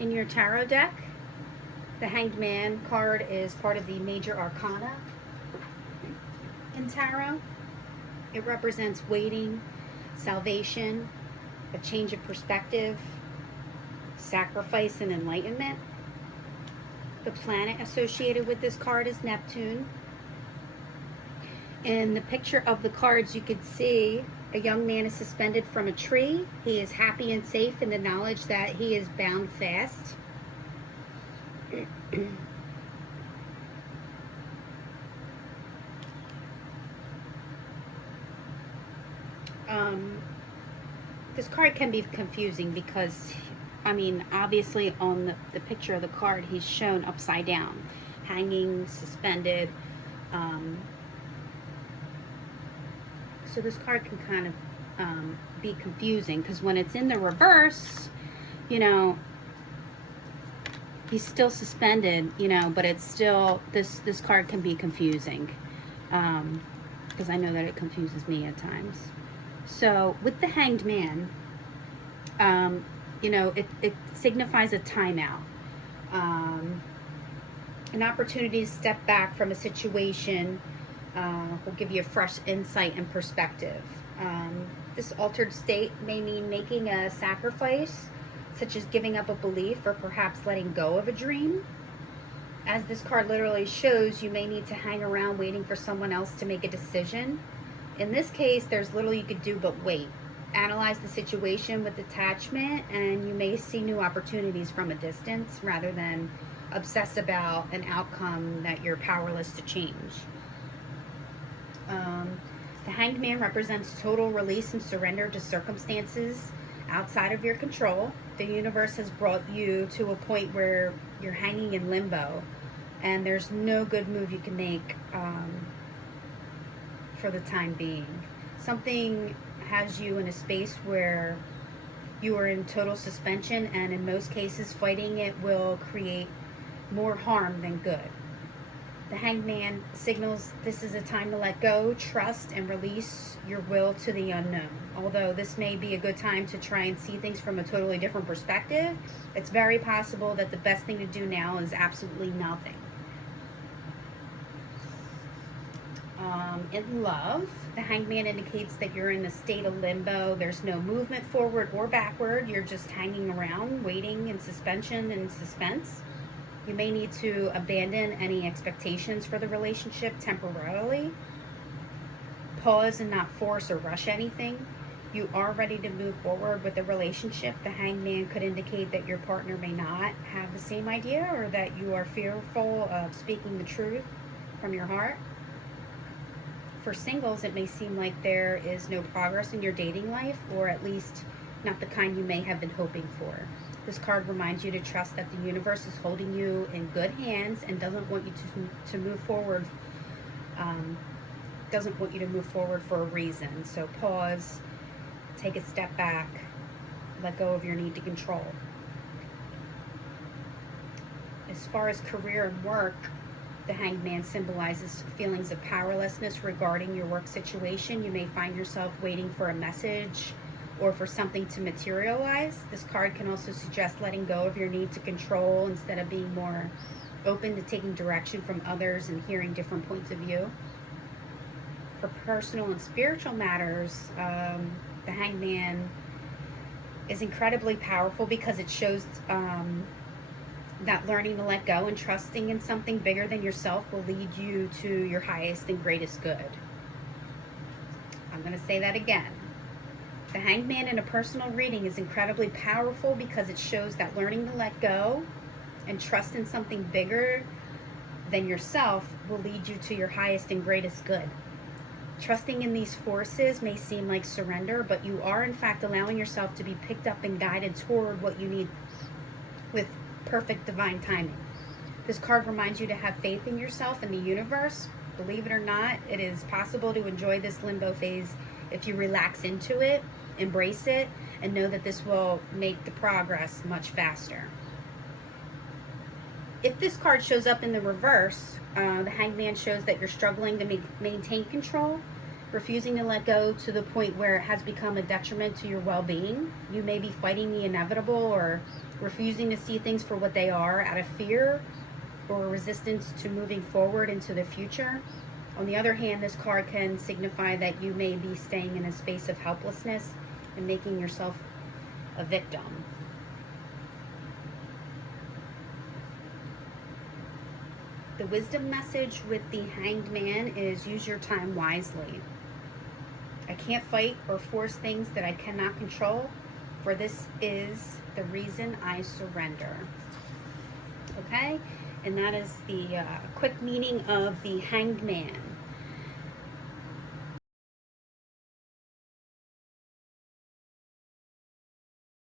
In your tarot deck, the Hanged Man card is part of the major arcana in tarot. It represents waiting, salvation, a change of perspective, sacrifice, and enlightenment. The planet associated with this card is Neptune. In the picture of the cards, you could see a young man is suspended from a tree. He is happy and safe in the knowledge that he is bound fast. This card can be confusing because, I mean, obviously on the picture of the card, he's shown upside down, hanging, suspended. So this card can kind of be confusing because when it's in the reverse, you know, he's still suspended, you know, but it's still, this card can be confusing because I know that it confuses me at times. So with the Hanged Man, you know, it signifies a timeout, an opportunity to step back from a situation. Will give you a fresh insight and perspective. This altered state may mean making a sacrifice, such as giving up a belief or perhaps letting go of a dream. As this card literally shows, you may need to hang around waiting for someone else to make a decision. In this case, there's little you could do but wait. Analyze the situation with detachment, and you may see new opportunities from a distance rather than obsess about an outcome that you're powerless to change. The Hanged Man represents total release and surrender to circumstances outside of your control. The universe has brought you to a point where you're hanging in limbo, and there's no good move you can make for the time being. Something has you in a space where you are in total suspension, and in most cases, fighting it will create more harm than good. The Hanged Man signals this is a time to let go, trust, and release your will to the unknown. Although this may be a good time to try and see things from a totally different perspective, it's very possible that the best thing to do now is absolutely nothing. In love, the Hanged Man indicates that you're in a state of limbo. There's no movement forward or backward. You're just hanging around, waiting in suspension and suspense. You may need to abandon any expectations for the relationship temporarily. Pause and not force or rush anything. You are ready to move forward with the relationship. The Hanged Man could indicate that your partner may not have the same idea, or that you are fearful of speaking the truth from your heart. For singles, it may seem like there is no progress in your dating life, or at least not the kind you may have been hoping for. This card reminds you to trust that the universe is holding you in good hands and doesn't want you to move forward. Doesn't want you to move forward for a reason. So pause, take a step back, let go of your need to control. As far as career and work, the Hanged Man symbolizes feelings of powerlessness regarding your work situation. You may find yourself waiting for a message or for something to materialize. This card can also suggest letting go of your need to control instead of being more open to taking direction from others and hearing different points of view. For personal and spiritual matters, the Hanged Man is incredibly powerful because it shows that learning to let go and trusting in something bigger than yourself will lead you to your highest and greatest good. I'm going to say that again. The Hanged Man in a personal reading is incredibly powerful because it shows that learning to let go and trust in something bigger than yourself will lead you to your highest and greatest good. Trusting in these forces may seem like surrender, but you are in fact allowing yourself to be picked up and guided toward what you need with perfect divine timing. This card reminds you to have faith in yourself and the universe. Believe it or not, it is possible to enjoy this limbo phase if you relax into it, embrace it, and know that this will make the progress much faster. If this card shows up in the reverse, the Hanged Man shows that you're struggling to maintain control, refusing to let go to the point where it has become a detriment to your well-being. You may be fighting the inevitable or refusing to see things for what they are out of fear or resistance to moving forward into the future. On the other hand, this card can signify that you may be staying in a space of helplessness and making yourself a victim. The wisdom message with the Hanged Man is use your time wisely. I can't fight or force things that I cannot control, for this is the reason I surrender. Okay? And that is the quick meaning of the Hanged Man.